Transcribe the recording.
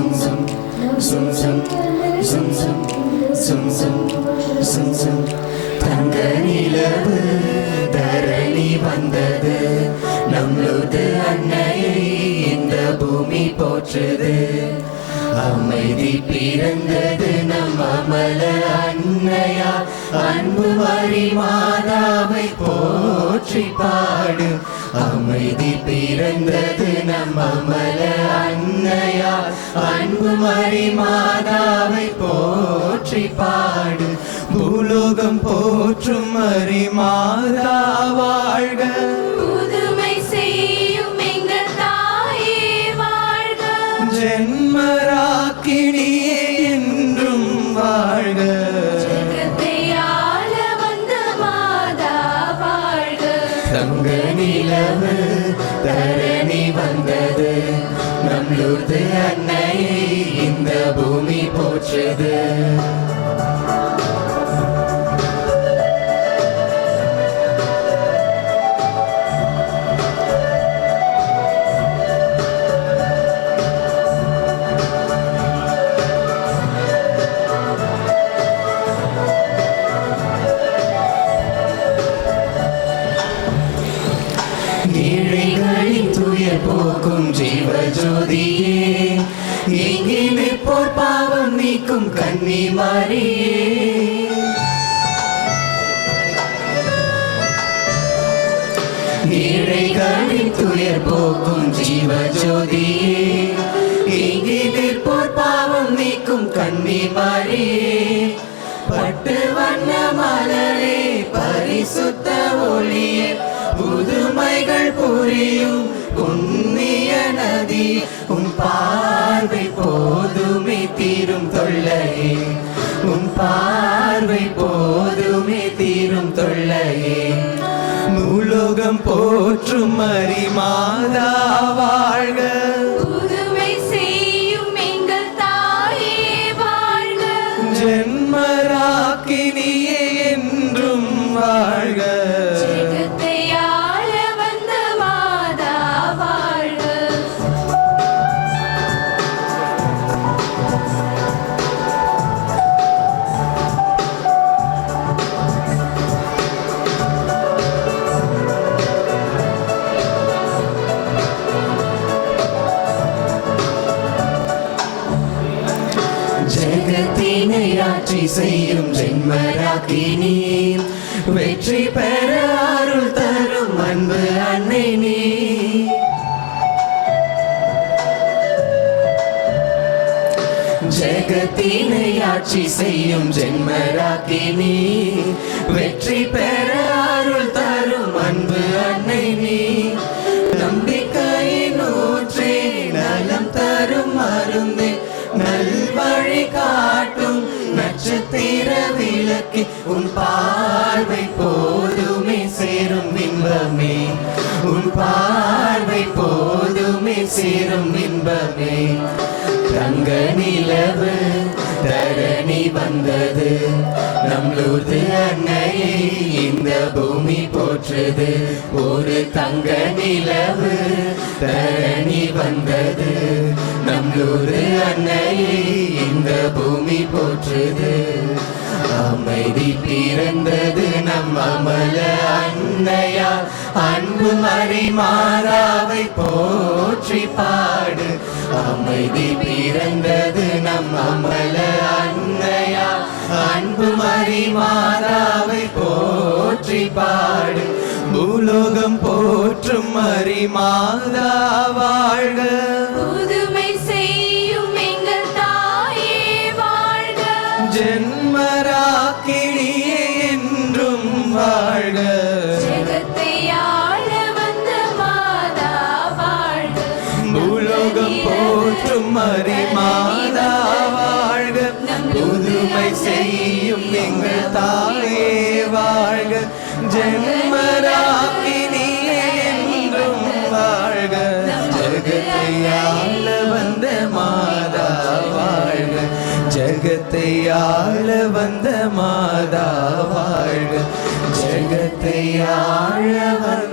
zum zum zum zum zum zum zum zum zum zum தங்க நிலவு தரணி வந்தது நம்மளோடு அன்னையை இந்த பூமி போற்றுது அமைதி பிறந்தது நம் அமல அன்னையா அன்பு மரி மாதாவை போற்றி பாடு அமைதி பிறந்தது நம் அமல அன்னையா அன்பு மரி மாதாவை போற்றி பாடு பூலோகம் போற்றும் மரி மாதா வாழ்க புதுமை செய்யும் எங்கள் தாயே வாழ்க ஜென்மராக்கினியே என்றும் வாழ்க ஜெகத்தை ஆள வந்த மாதா வாழ்க தங்க நிலவு தரணி வந்தது நம்மளோடு அன்னையை இந்த பூமி போற்றுது ஏழைகளின் துயர் போக்கும் ஜீவ ஜோதியே எங்கே நிற்போர் பாவம் நீக்கும் கன்னி மரியே ஏழைகளின் துயர் போக்கும் ஜீவ ஜோதியே எங்கே நிற்போர் பாவம் நீக்கும் கன்னி மரியே பட்டு வண்ண மலரே பரிசுத்த ஒளியே புதுமைகள் புரியும் புண்ணிய நதி உன் பார்வை போதுமே தீரும் தொல்லையே உன் பார்வை போதுமே தீரும் தொல்லையே பூலோகம் போற்றும் மரி மாதா வாழ்க புதுமை செய்யும் எங்கள் தாயே வாழ்க ஜென்மராக்கினியே என்றும் வாழ்க ஜெகத்தை ஆள வந்த மாதா வாழ்க ஜெகத்தினை ஆட்சி செய்யும் ஜென்மராக்கினி வெற்றி பெற அருள் தரும் அன்பு அன்னை நீ ஜெகத்தினை ஆட்சி செய்யும் ஜென்மராக்கினி வெற்றி பெற அருள் தரும் அன்பு அன்னை நீ நம்பிக்கையின் ஊற்றே நலம் தரும் மருந்தே நல்வழி காட்டும் நட்சத்திர விளக்கி உன் பார்வை போதுமே சேரும் இன்பமே உன் பார்வை போதுமே சேரும் இன்பமே தங்க நிலவு தரணி வந்தது நம்மளோடு அன்னையை இந்த பூமி போற்றுது ஒரு தங்க நிலவு தரணி வந்தது நம்மளோடு அன்னையை இந்த பூமி போற்றுது அமைதி பிறந்தது நம் அமல அன்னையா அன்பு மரி மாதாவை போற்றி பாடு அமைதி பிறந்தது நம் அமல அன்னையா அன்பு மரி மாதாவை போற்றி பாடு பூலோகம் போற்றும் மரி மாதா வாழ்க புதுமை செய்யும் எங்கள் தாயே வாழ்க ஜென்மராக்கினியே என்றும் வாழ்க ஜெகத்தை ஆள வந்த மாதா வாழ்க பூலோகம் போற்றும் மரி மாதா வாழ்க புதுமை செய்யும் எங்கள் தாயே வாழ்க ஜென்மராக்கினியே என்றும் வாழ்க ஜெகத்தை ஆள வந்த மாதா வாழ்க ஜெகத்தை ஆள வந்த மாதா வாழ்க ஜெகத்தை ஆள வந்த